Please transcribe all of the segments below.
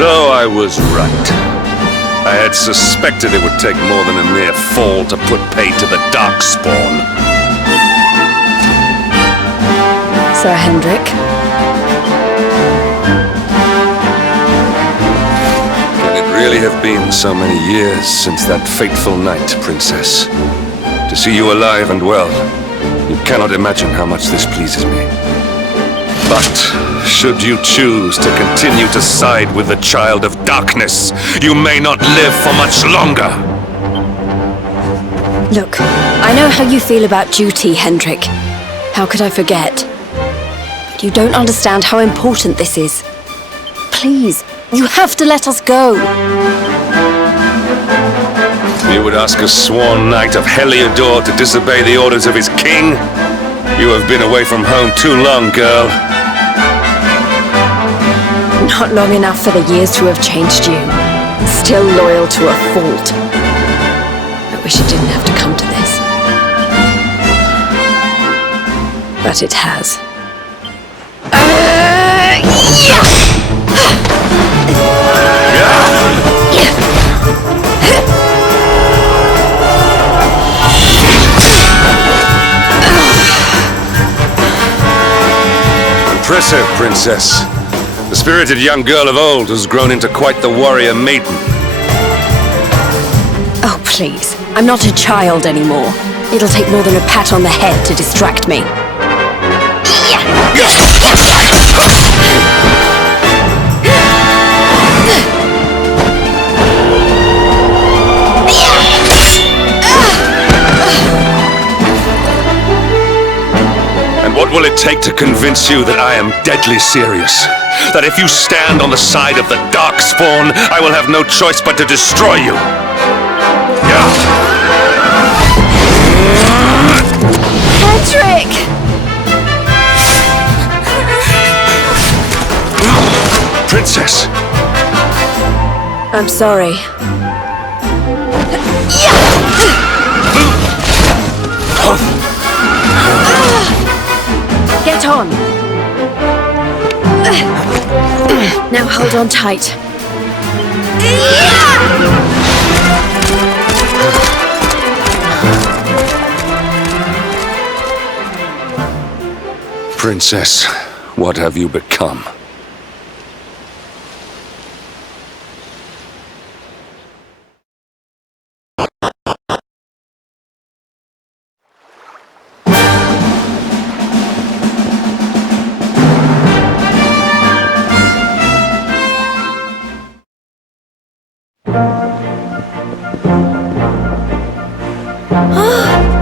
So I was right. I had suspected it would take more than a mere fall to put pay to the Darkspawn. Sir Hendrik. Can it really have been so many years since that fateful night, Princess? To see you alive and well, you cannot imagine how much this pleases me. But, should you choose to continue to side with the Child of Darkness, you may not live for much longer! Look, I know how you feel about duty, Hendrik. How could I forget? But you don't understand how important this is. Please, you have to let us go! You would ask a sworn knight of Heliodor to disobey the orders of his king? You have been away from home too long, girl. Not long enough for the years to have changed you. Still loyal to a fault. I wish it didn't have to come to this. But it has. Impressive, Princess. The spirited young girl of old has grown into quite the warrior maiden. Oh, please. I'm not a child anymore. It'll take more than a pat on the head to distract me. And what will it take to convince you that I am deadly serious? That if you stand on the side of the Darkspawn, I will have no choice but to destroy you. Hendrik! Princess! I'm sorry. Get on! Now hold on tight. Princess, what have you become?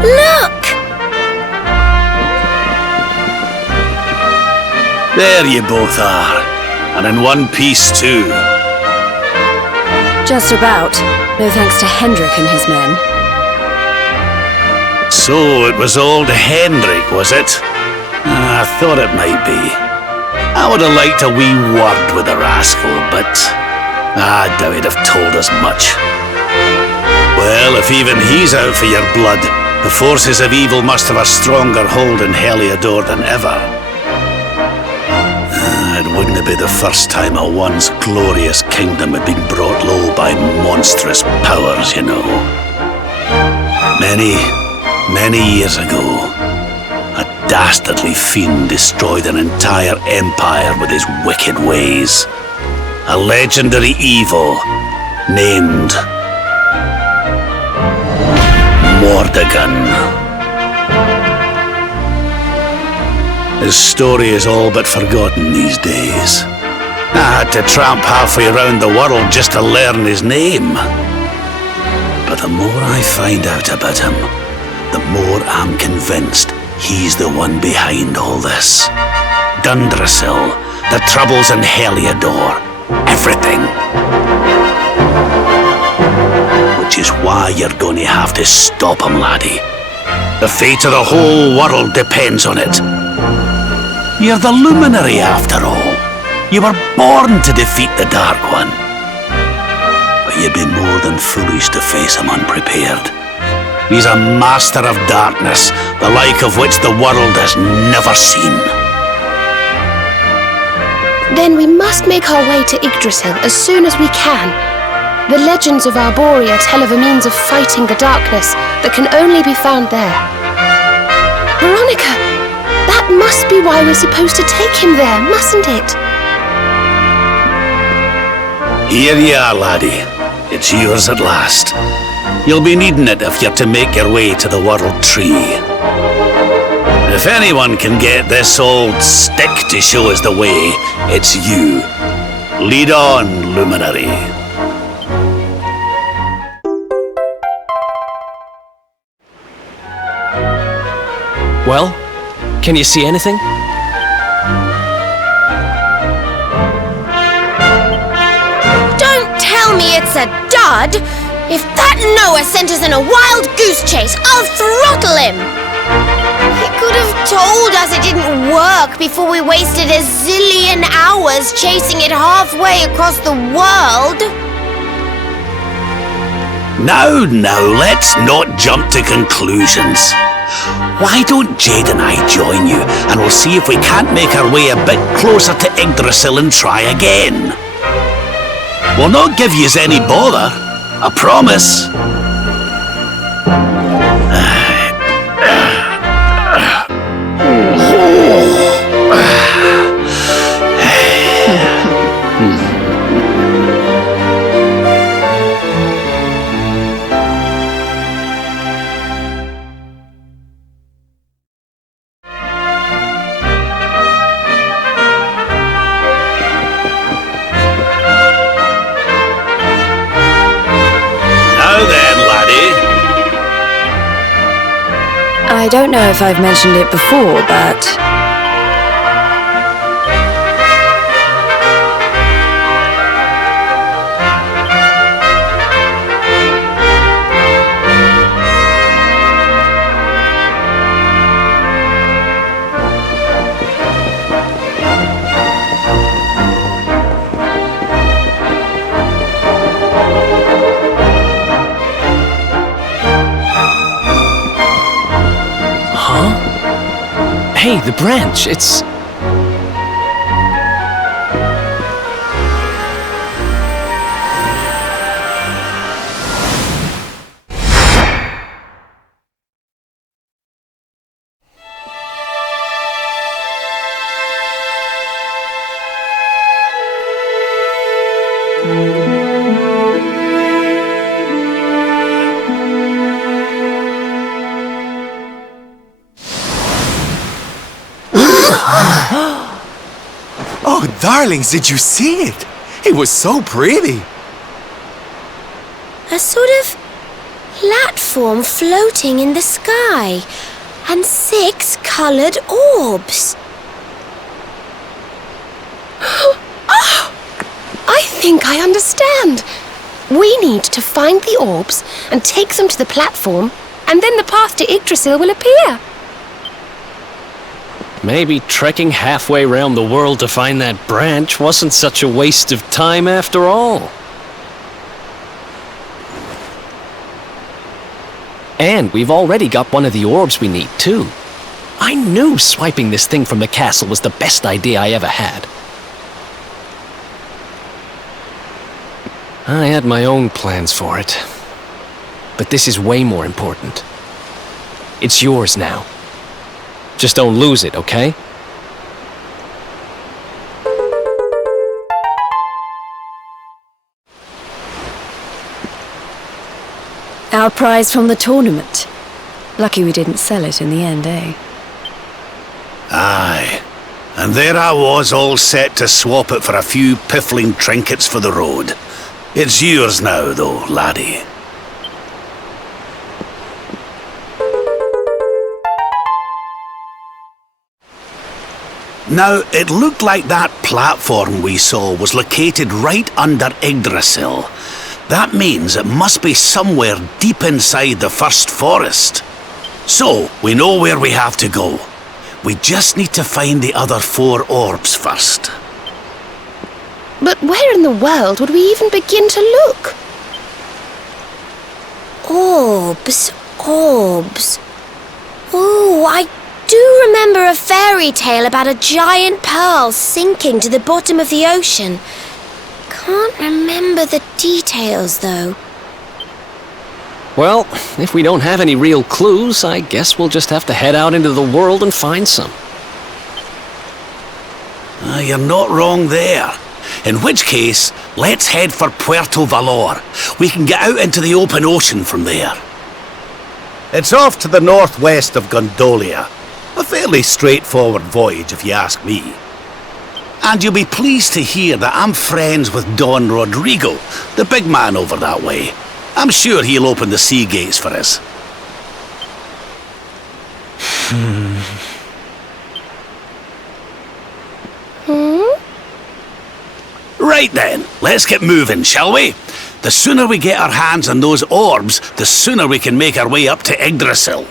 Look! There you both are. And in one piece, too. Just about. No thanks to Hendrik and his men. So it was old Hendrik, was it? I thought it might be. I would have liked a wee word with the rascal, but I doubt he'd have told us much. Well, if even he's out for your blood, the forces of evil must have a stronger hold in Heliodor than ever. It wouldn't be the first time a once glorious kingdom had been brought low by monstrous powers, you know. Many years ago, a dastardly fiend destroyed an entire empire with his wicked ways. A legendary evil named Mordegon. His story is all but forgotten these days. I had to tramp halfway around the world just to learn his name. But the more I find out about him, the more I'm convinced he's the one behind all this. Dundrasil, the troubles in Heliodor, everything. Which is why you're going to have to stop him, laddie. The fate of the whole world depends on it. You're the luminary, after all. You were born to defeat the Dark One. But you'd be more than foolish to face him unprepared. He's a master of darkness, the like of which the world has never seen. Then we must make our way to Yggdrasil as soon as we can. The legends of Arborea tell of a means of fighting the darkness that can only be found there. Veronica, that must be why we're supposed to take him there, mustn't it? Here you are, laddie. It's yours at last. You'll be needing it if you're to make your way to the World Tree. If anyone can get this old stick to show us the way, it's you. Lead on, Luminary. Well, can you see anything? Don't tell me it's a dud! If that Noah sent us in a wild goose chase, I'll throttle him! He could have told us it didn't work before we wasted a zillion hours chasing it halfway across the world. Now, let's not jump to conclusions. Why don't Jade and I join you, and we'll see if we can't make our way a bit closer to Yggdrasil and try again. We'll not give yous any bother, I promise. I don't know if I've mentioned it before, but Hey, the branch, it's... Oh, darlings, did you see it? It was so pretty. A sort of platform floating in the sky, and 6 coloured orbs. Oh! I think I understand. We need to find the orbs and take them to the platform, and then the path to Yggdrasil will appear. Maybe trekking halfway around the world to find that branch wasn't such a waste of time after all. And we've already got one of the orbs we need, too. I knew swiping this thing from the castle was the best idea I ever had. I had my own plans for it. But this is way more important. It's yours now. Just don't lose it, okay? our prize from the tournament. Lucky we didn't sell it in the end, eh? Aye. And there I was, all set to swap it for a few piffling trinkets for the road. It's yours now, though, laddie. Now, it looked like that platform we saw was located right under Yggdrasil. That means it must be somewhere deep inside the first forest. So, we know where we have to go. We just need to find the other 4 orbs first. But where in the world would we even begin to look? Orbs, orbs. Oh, I do remember a fairy tale about a giant pearl sinking to the bottom of the ocean. Can't remember the details, though. Well, if we don't have any real clues, I guess we'll just have to head out into the world and find some. You're not wrong there. In which case, let's head for Puerto Valor. We can get out into the open ocean from there. It's off to the northwest of Gondolia. A fairly straightforward voyage, if you ask me. And you'll be pleased to hear that I'm friends with Don Rodrigo, the big man over that way. I'm sure he'll open the sea gates for us. Right then, let's get moving, shall we? The sooner we get our hands on those orbs, the sooner we can make our way up to Yggdrasil.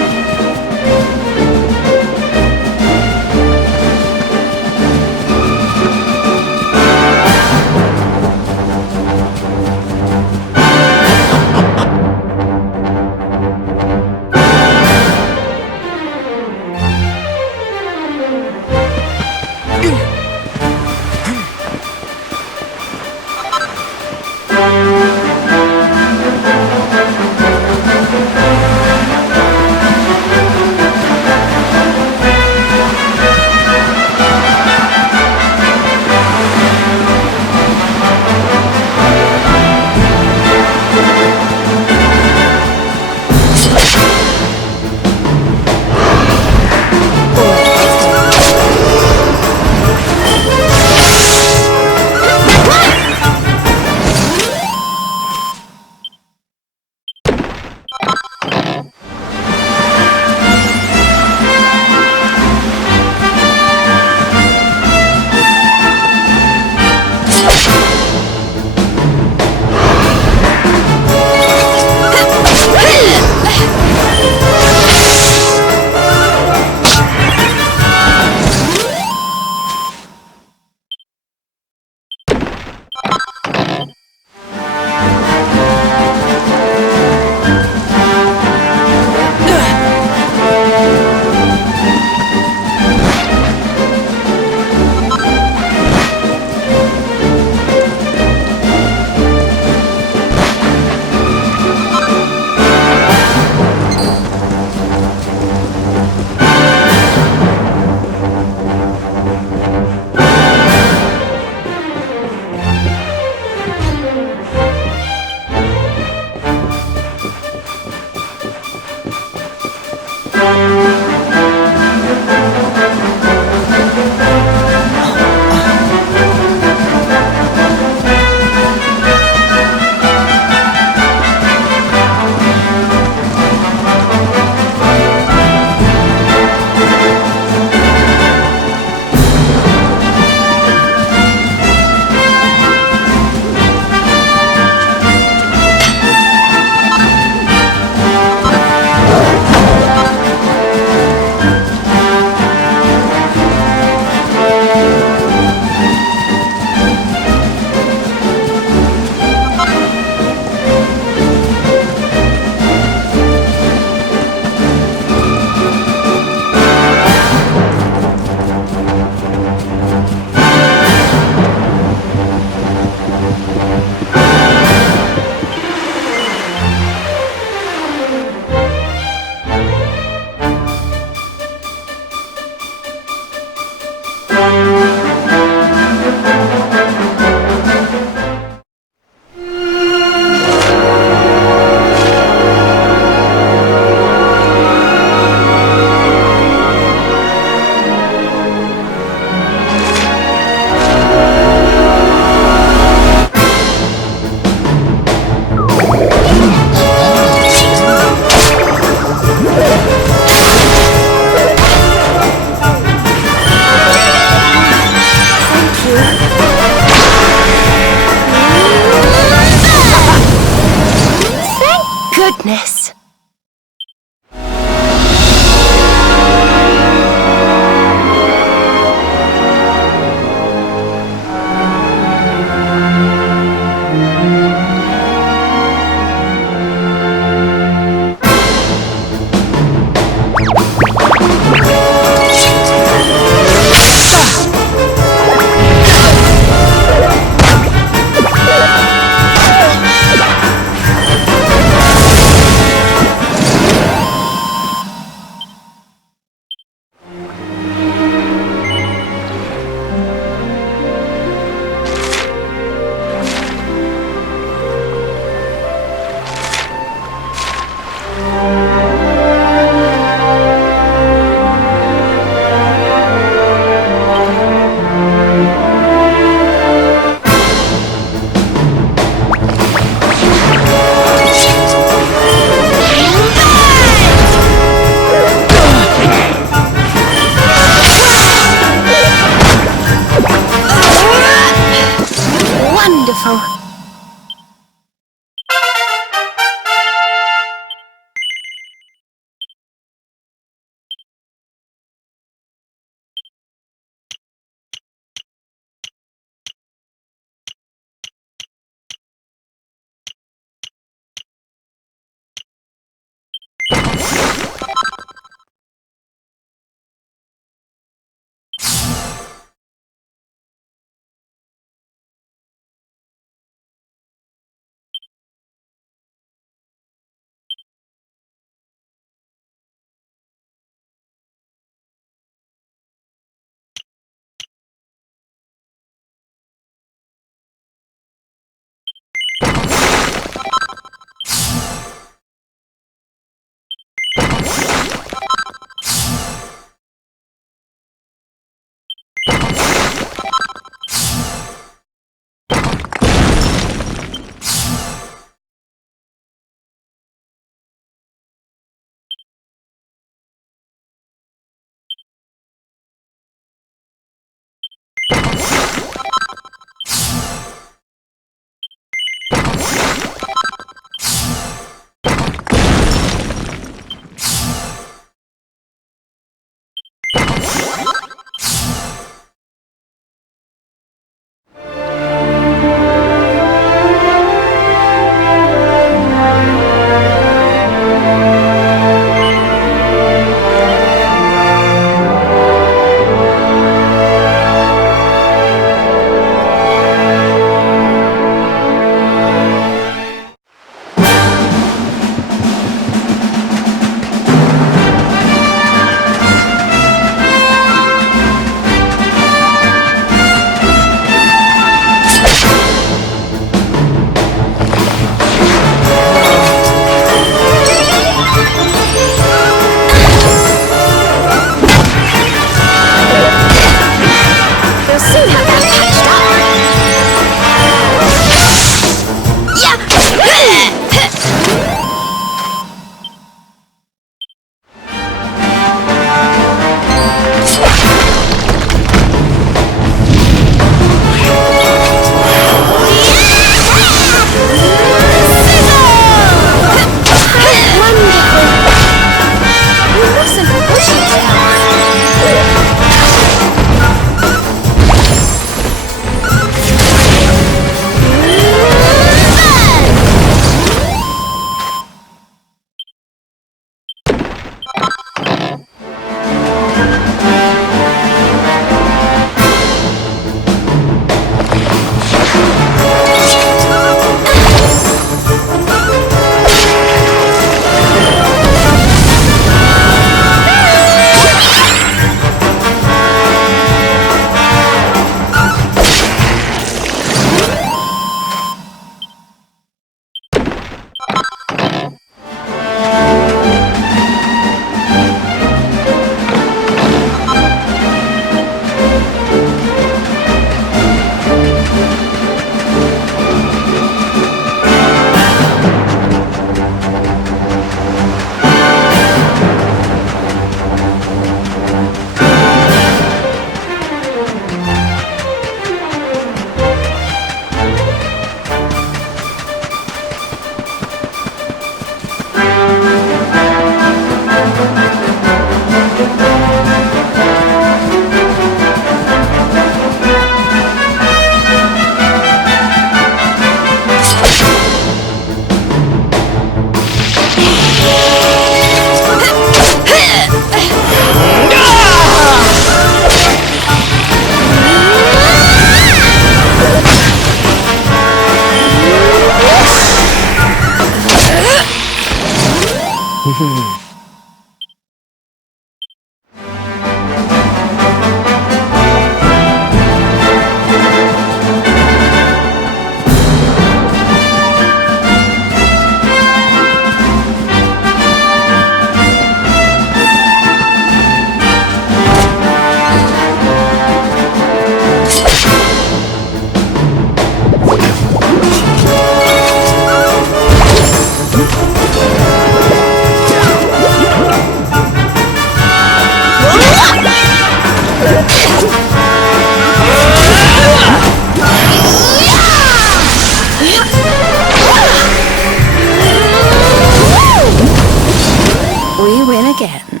We win again.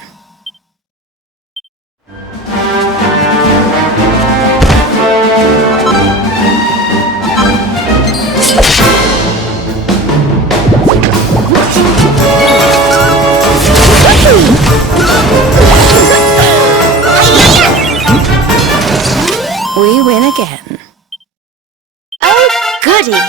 We win again. Oh, goody.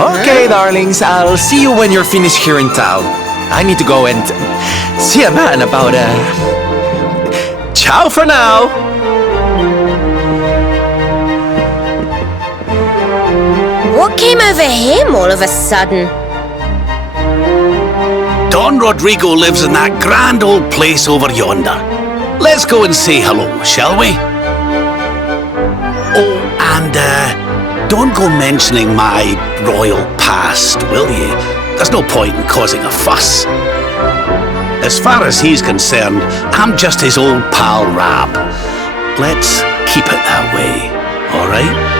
Okay, darlings, I'll see you when you're finished here in town. I need to go and see a man about ciao for now! What came over him all of a sudden? Don Rodrigo lives in that grand old place over yonder. Let's go and say hello, shall we? Oh, and don't go mentioning my royal past, will you? There's no point in causing a fuss. As far as he's concerned, I'm just his old pal Rab. Let's keep it that way, all right?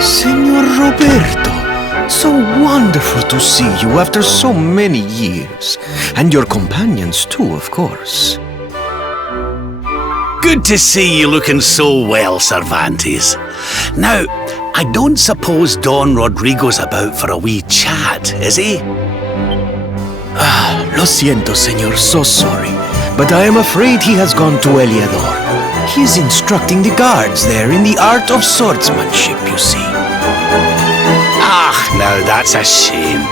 Signor Roberto, so wonderful to see you after so many years. And your companions too, of course. Good to see you looking so well, Cervantes. Now, I don't suppose Don Rodrigo's about for a wee chat, is he? Lo siento, señor, so sorry. But I am afraid he has gone to Eliador. He is instructing the guards there in the art of swordsmanship, you see. Ah, now that's a shame.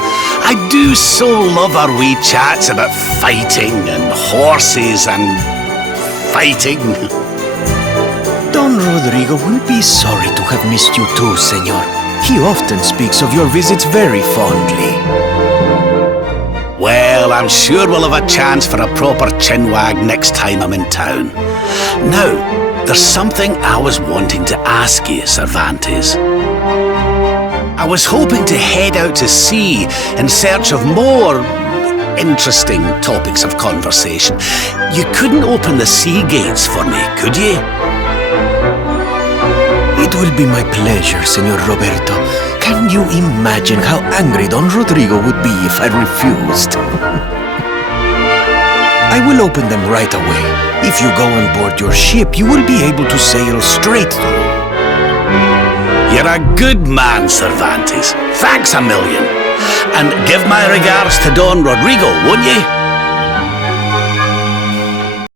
I do so love our wee chats about fighting and horses and fighting. Don Don Rodrigo will be sorry to have missed you too, senor. He often speaks of your visits very fondly. Well, I'm sure we'll have a chance for a proper chinwag next time I'm in town. Now, there's something I was wanting to ask you, Cervantes. I was hoping to head out to sea in search of more interesting topics of conversation. You couldn't open the sea gates for me, could you? It will be my pleasure, Senor Roberto. Can you imagine how angry Don Rodrigo would be if I refused? I will open them right away. If you go on board your ship, you will be able to sail straight through. You're a good man, Cervantes. Thanks a million. And give my regards to Don Rodrigo, won't you?